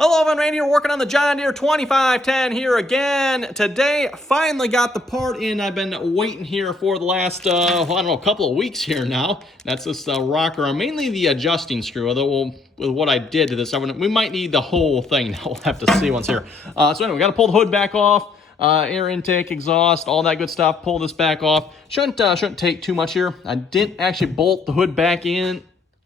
Hello, everyone. Randy here working on the John Deere 2510 here again. Today, finally got the part in. I've been waiting here for the last, I don't know, a couple of weeks here now. That's this rocker arm, mainly the adjusting screw, although with what I did to this, we might need the whole thing. We'll have to see once here. So anyway, we got to pull the hood back off. Air intake, exhaust, all that good stuff. Pull this back off. Shouldn't take too much here. I didn't actually bolt the hood back in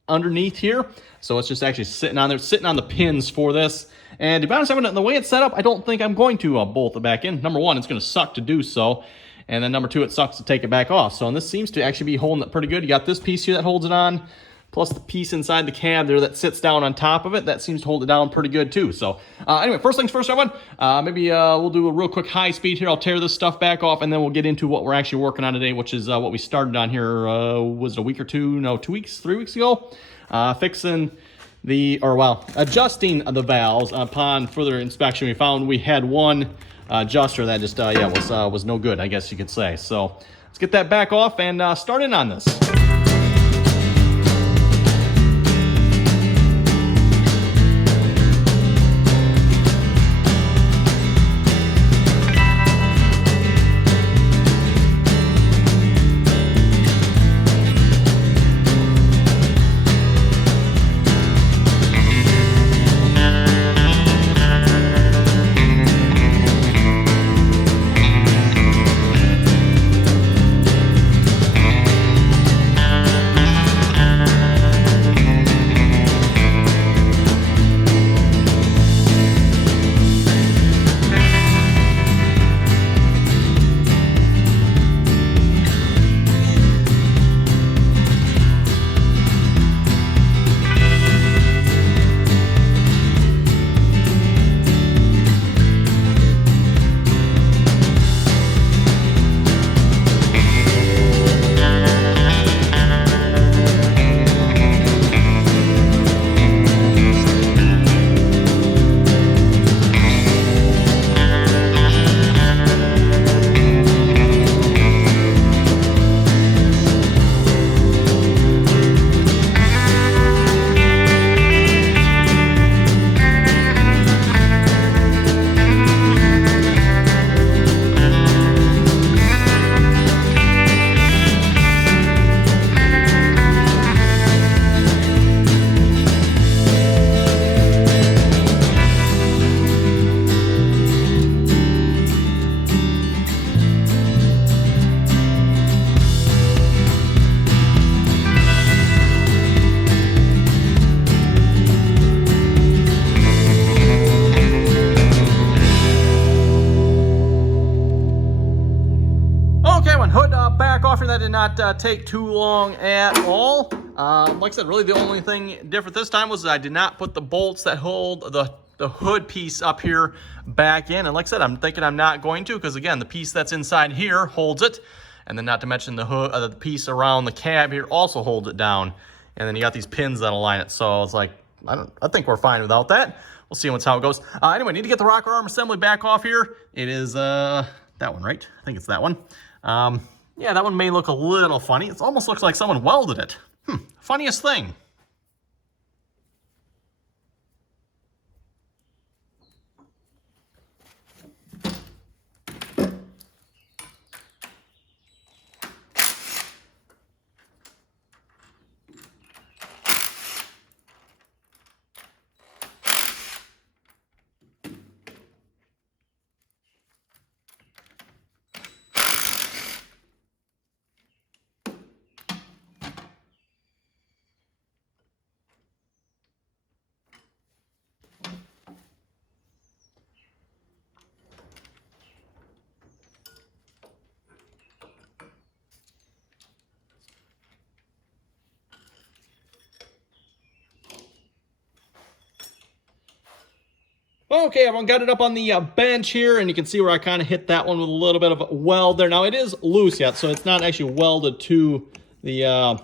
underneath here, so it's just actually sitting on there, sitting on the pins for this. And to be honest, the way it's set up, I don't think I'm going to bolt it back in. Number one, it's going to suck to do so, and then number two, it sucks to take it back off. So, and this seems to actually be holding it pretty good. You got this piece here that holds it on, plus the piece inside the cab there that sits down on top of it. That seems to hold it down pretty good too. So anyway, first things first, everyone, maybe we'll do a real quick high speed here. I'll tear this stuff back off, and then we'll get into what we're actually working on today, which is what we started on here, was it a week or two? No, 2 weeks, 3 weeks ago? Fixing adjusting the valves. Upon further inspection, we found we had one adjuster that just, was no good, I guess you could say. So let's get that back off and start in on this. Back off here. That did not take too long at all. Like I said, really the only thing different this time was that I did not put the bolts that hold the hood piece up here back in. And like I said, I'm thinking I'm not going to, because again, the piece that's inside here holds it. And then not to mention the hood, the piece around the cab here also holds it down. And then you got these pins that align it. So it's like, I think we're fine without that. We'll see how it goes. Anyway, need to get the rocker arm assembly back off here. It is that one, right? I think it's that one. Yeah, that one may look a little funny. It almost looks like someone welded it. Funniest thing. Okay, everyone, got it up on the bench here, and you can see where I kind of hit that one with a little bit of a weld there. Now, it is loose yet, so it's not actually welded to the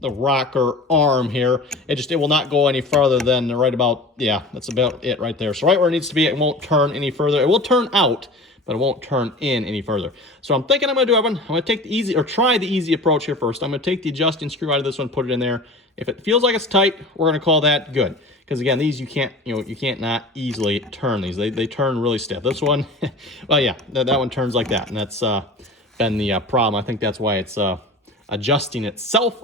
rocker arm here. It will not go any farther than right about, yeah, that's about it right there. So right where it needs to be, it won't turn any further. It will turn out, but it won't turn in any further. So I'm thinking I'm going to do everyone. I'm going to take the easy, or try the easy approach here first. I'm going to take the adjusting screw out of this one, put it in there. If it feels like it's tight, we're going to call that good. Because again, these you can't not easily turn these. They turn really stiff. This one, well, yeah, that one turns like that, and that's been the problem. I think that's why it's adjusting itself.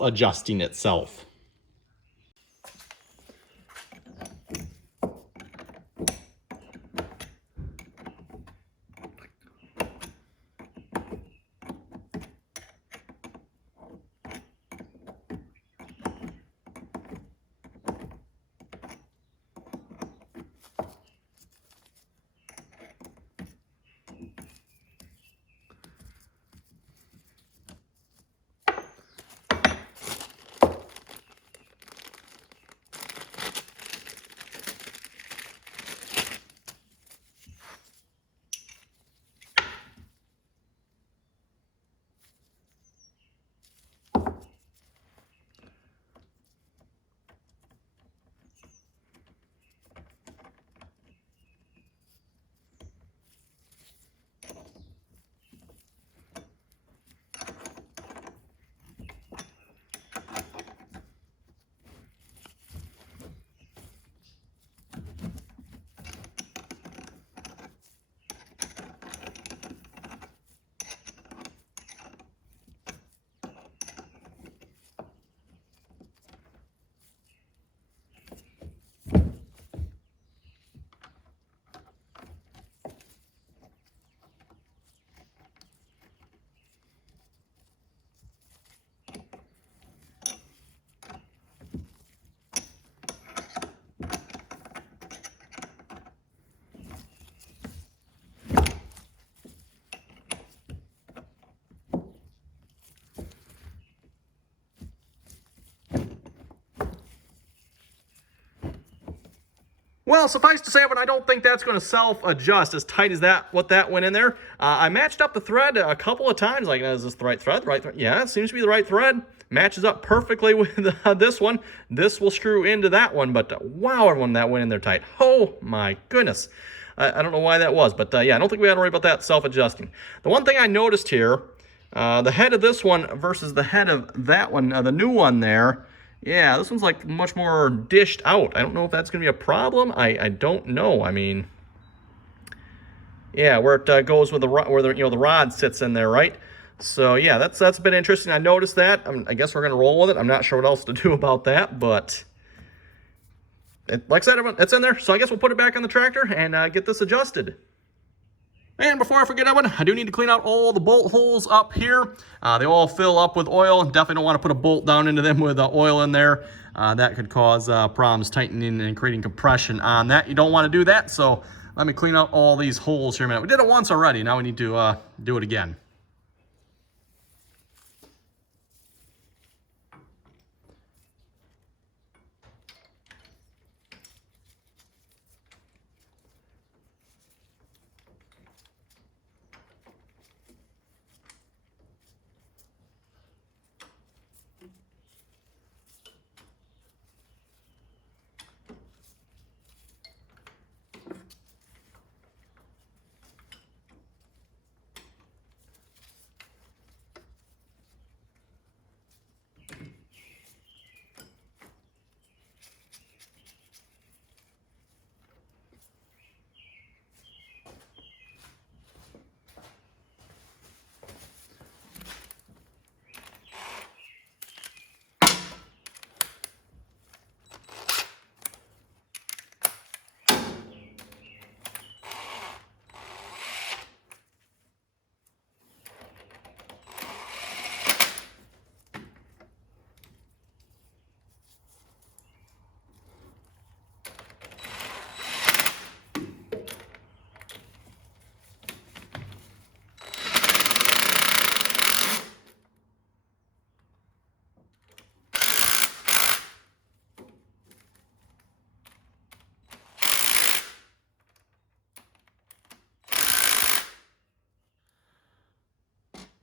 Well, suffice to say, but I don't think that's going to self-adjust as tight as what that went in there. I matched up the thread a couple of times. Like, is this the right thread? Yeah, it seems to be the right thread. Matches up perfectly with this one. This will screw into that one, but wow, everyone, that went in there tight. Oh my goodness. I don't know why that was, but yeah, I don't think we had to worry about that self-adjusting. The one thing I noticed here, the head of this one versus the head of that one, the new one there, yeah, this one's like much more dished out. I don't know if that's going to be a problem. I don't know. I mean, yeah, where it goes with the rod sits in there, right? So yeah, that's been interesting. I noticed that. I guess we're going to roll with it. I'm not sure what else to do about that, but like I said, it's in there. So I guess we'll put it back on the tractor and get this adjusted. And before I forget, everyone, I do need to clean out all the bolt holes up here. They all fill up with oil. Definitely don't want to put a bolt down into them with oil in there. That could cause problems tightening and creating compression on that. You don't want to do that, so let me clean out all these holes here in a minute. We did it once already. Now we need to do it again.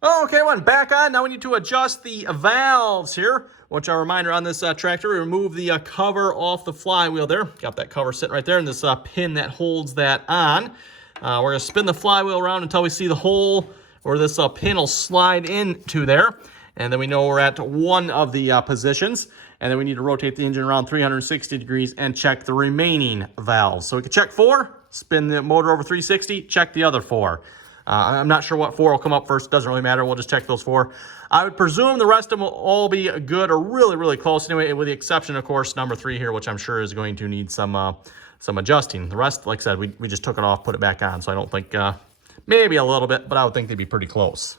Okay, one back on. Now we need to adjust the valves here, which a reminder on this tractor, we remove the cover off the flywheel there. Got that cover sitting right there, and this pin that holds that on. We're going to spin the flywheel around until we see the hole where this pin will slide into there. And then we know we're at one of the positions. And then we need to rotate the engine around 360 degrees and check the remaining valves. So we can check 4, spin the motor over 360, check the other 4. I'm not sure what 4 will come up first. Doesn't really matter. We'll just check those 4. I would presume the rest of them will all be good or really, really close anyway, with the exception, of course, number 3 here, which I'm sure is going to need some adjusting. The rest, like I said, we just took it off, put it back on. So I don't think, maybe a little bit, but I would think they'd be pretty close.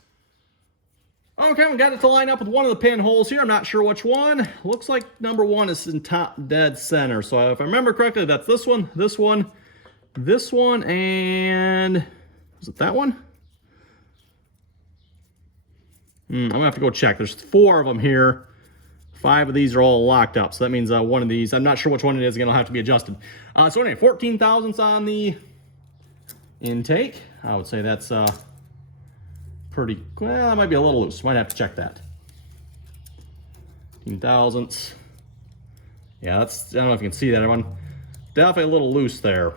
Okay, we got it to line up with one of the pinholes here. I'm not sure which one. Looks like number 1 is in top dead center. So if I remember correctly, that's this one, this one, this one, and is it that one? I'm gonna have to go check. There's 4 of them here. 5 of these are all locked up. So that means one of these, I'm not sure which one it is, gonna have to be adjusted. So anyway, 14 thousandths on the intake. I would say that's pretty, well, that might be a little loose. Might have to check that. 15 thousandths. Yeah, that's, I don't know if you can see that, everyone. Definitely a little loose there.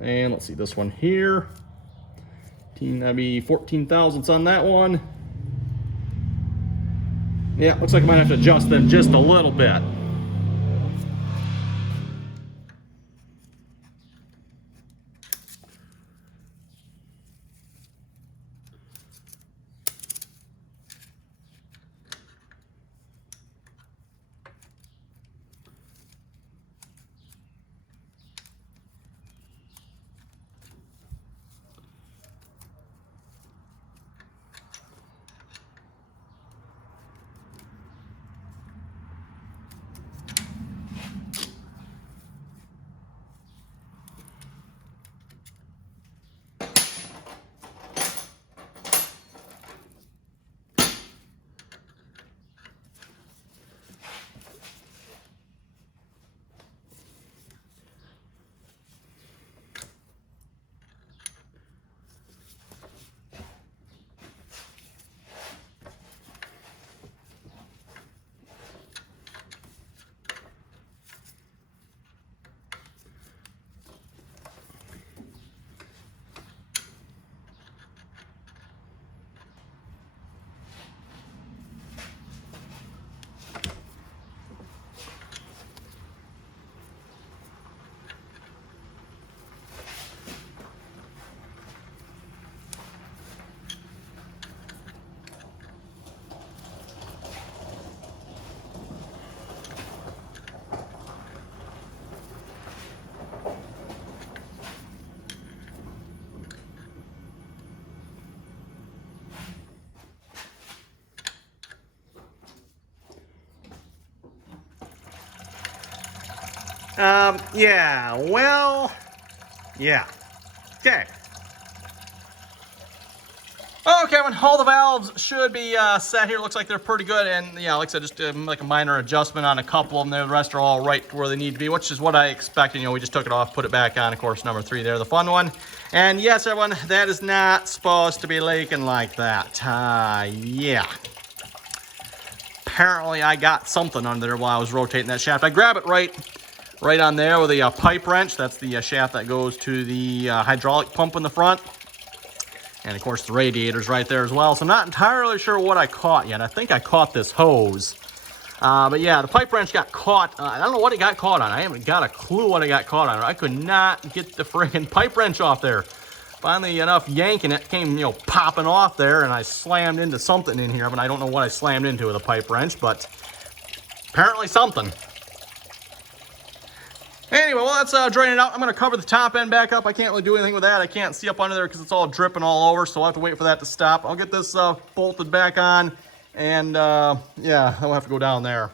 And let's see this one here. That'd be 14 thousandths on that one. Yeah, looks like I might have to adjust them just a little bit. Yeah, well, yeah. Okay. Okay, when all the valves should be set here. Looks like they're pretty good. And yeah, like I said, just like a minor adjustment on a couple of them. The rest are all right where they need to be, which is what I expected. You know, we just took it off, put it back on. Of course, number 3 there, the fun one. And yes, everyone, that is not supposed to be leaking like that. Yeah. Apparently, I got something under there while I was rotating that shaft. I grab it right on there with a pipe wrench. That's the shaft that goes to the hydraulic pump in the front. And of course the radiator's right there as well. So I'm not entirely sure what I caught yet. I think I caught this hose. But yeah, the pipe wrench got caught. I don't know what it got caught on. I haven't got a clue what it got caught on. I could not get the friggin' pipe wrench off there. Finally enough yanking it came, you know, popping off there, and I slammed into something in here. But I don't know what I slammed into with a pipe wrench, but apparently something. Anyway, well, let's drain it out. I'm going to cover the top end back up. I can't really do anything with that. I can't see up under there because it's all dripping all over, so I'll have to wait for that to stop. I'll get this bolted back on, and yeah, I'll have to go down there.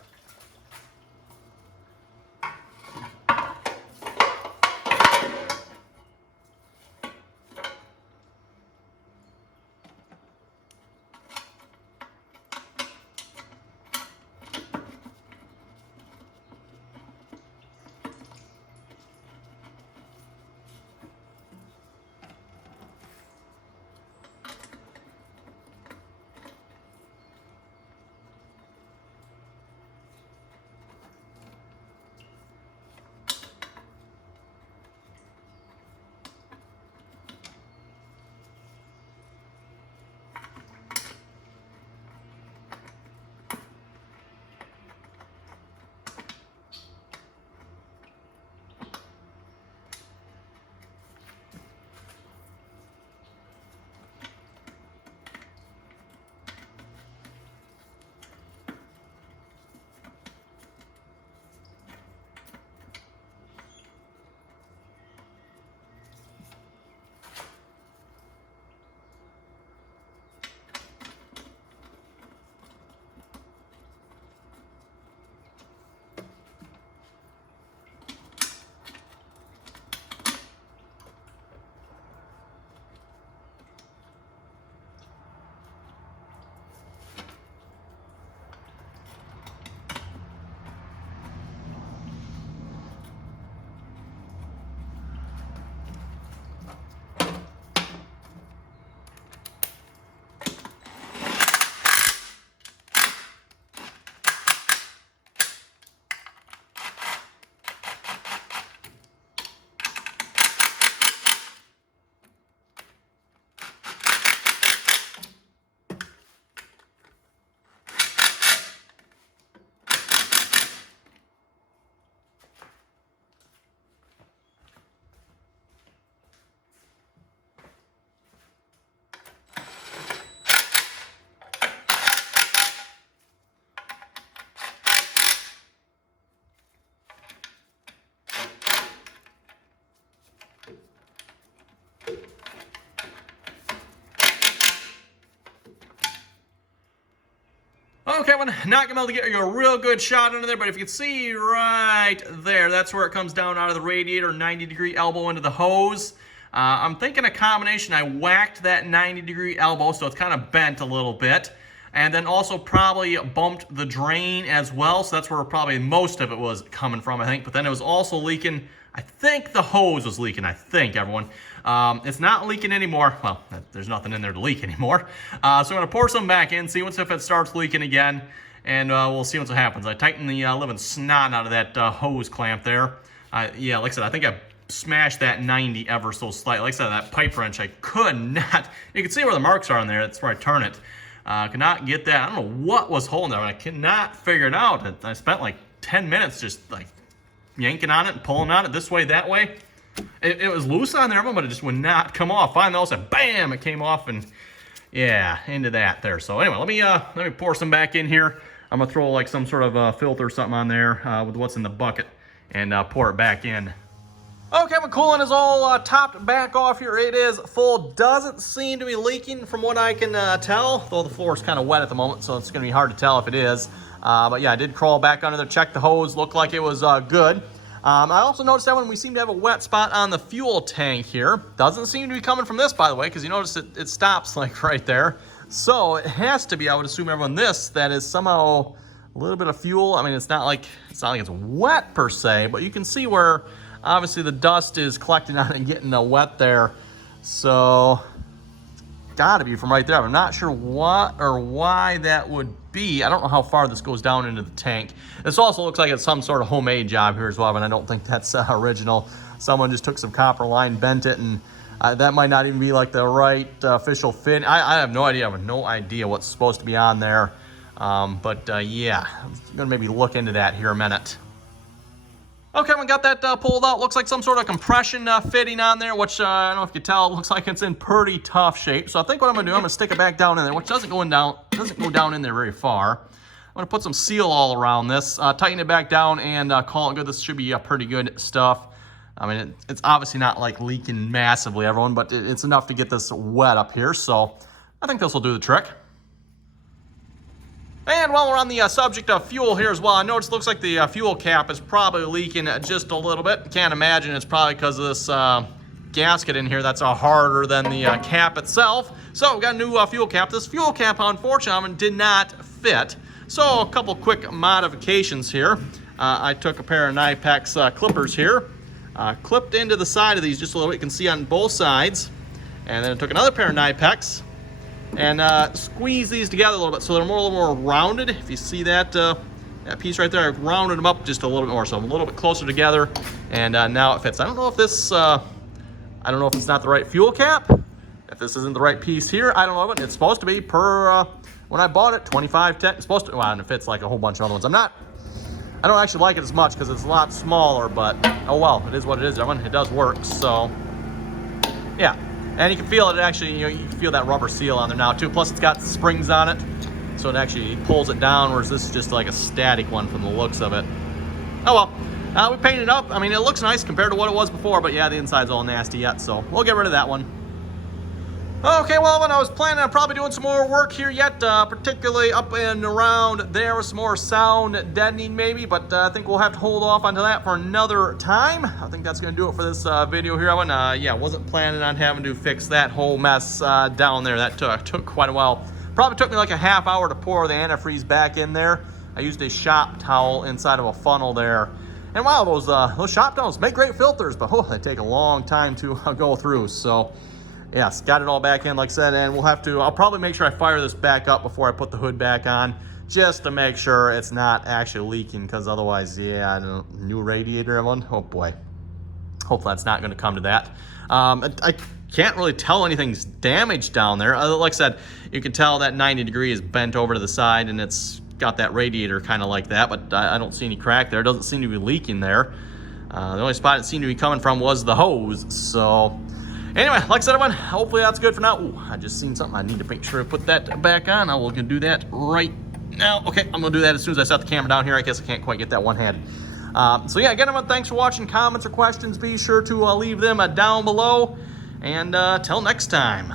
Okay, I'm not gonna be able to get you a real good shot under there, but if you can see right there, that's where it comes down out of the radiator, 90-degree elbow into the hose. I'm thinking a combination. I whacked that 90-degree elbow, so it's kind of bent a little bit. And then also probably bumped the drain as well, so that's where probably most of it was coming from, I think. But then it was also leaking. I think the hose was leaking, I think, everyone. It's not leaking anymore. Well, there's nothing in there to leak anymore. So I'm going to pour some back in, see if it starts leaking again, and we'll see what happens. I tightened the living snot out of that hose clamp there. Yeah, like I said, I think I smashed that 90 ever so slightly. Like I said, that pipe wrench, I could not. You can see where the marks are on there. That's where I turn it. Could not get that. I don't know what was holding that. I could not figure it out. I spent like 10 minutes just like yanking on it and pulling on it this way, that way. It was loose on there, but it just would not come off. Finally, all of a sudden, bam, it came off, and yeah, into that there. So anyway, let me pour some back in here. I'm gonna throw like some sort of filter or something on there with what's in the bucket and pour it back in. Okay, my coolant is all topped back off here. It is full. Doesn't seem to be leaking from what I can tell, though the floor is kind of wet at the moment, so it's going to be hard to tell if it is. But yeah, I did crawl back under there, check the hose, looked like it was good. I also noticed that when we seem to have a wet spot on the fuel tank here. Doesn't seem to be coming from this, by the way, because you notice it stops like right there. So it has to be, I would assume, everyone, this that is somehow a little bit of fuel. I mean, it's not like it's wet per se, but you can see where obviously the dust is collecting on it and getting wet there. So it's gotta be from right there. I'm not sure what or why that would be. I don't know how far this goes down into the tank. This also looks like it's some sort of homemade job here as well, but I don't think that's original. Someone just took some copper line, bent it, and that might not even be like the right official fit. I have no idea. I have no idea what's supposed to be on there. Yeah, I'm gonna maybe look into that here a minute. Okay, we got that pulled out. Looks like some sort of compression fitting on there, which I don't know if you can tell, it looks like it's in pretty tough shape. So I think what I'm gonna do, I'm gonna stick it back down in there, which doesn't go down in there very far. I'm gonna put some seal all around this, tighten it back down, and call it good. This should be pretty good stuff. I mean, it's obviously not like leaking massively, everyone, but it's enough to get this wet up here. So I think this will do the trick. And while we're on the subject of fuel here as well, I noticed it looks like the fuel cap is probably leaking just a little bit. Can't imagine it's probably because of this gasket in here that's harder than the cap itself. So we got a new fuel cap. This fuel cap, unfortunately, did not fit. So a couple quick modifications here. I took a pair of Nipex clippers here, clipped into the side of these just a little bit. You can see on both sides. And then I took another pair of Nipex and squeeze these together a little bit so they're a little more rounded. If you see that that piece right there, I've rounded them up just a little bit more, so I'm a little bit closer together, and now it fits. I don't know if this, I don't know if it's not the right fuel cap, if this isn't the right piece here, I don't know, but it's supposed to be per, when I bought it, 2510, it's supposed to, well, and it fits like a whole bunch of other ones. I don't actually like it as much because it's a lot smaller, but oh well, it is what it is, everyone. It does work, so yeah. And you can feel it actually, you can feel that rubber seal on there now too. Plus it's got springs on it, so it actually pulls it down, whereas this is just like a static one from the looks of it. Oh well, we painted it up. I mean, it looks nice compared to what it was before, but yeah, the inside's all nasty yet, so we'll get rid of that one. Okay, well, when I was planning on probably doing some more work here yet, particularly up and around there with some more sound deadening maybe, but I think we'll have to hold off onto that for another time. I think that's going to do it for this video here. Yeah, wasn't planning on having to fix that whole mess down there. That took quite a while. Probably took me like a half hour to pour the antifreeze back in there. I used a shop towel inside of a funnel there. And wow, those shop towels make great filters, but they take a long time to go through, so yes, got it all back in, like I said, and I'll probably make sure I fire this back up before I put the hood back on, just to make sure it's not actually leaking, because otherwise, yeah, I don't know, new radiator, everyone, oh boy. Hopefully that's not gonna come to that. I can't really tell anything's damaged down there. Like I said, you can tell that 90 degree is bent over to the side, and it's got that radiator kind of like that, but I don't see any crack there. It doesn't seem to be leaking there. The only spot it seemed to be coming from was the hose, so anyway, like I said, everyone, hopefully that's good for now. Ooh, I just seen something. I need to make sure I put that back on. I will do that right now. Okay, I'm going to do that as soon as I set the camera down here. I guess I can't quite get that one-handed. So yeah, again, everyone, thanks for watching. Comments or questions, be sure to leave them down below. And till next time.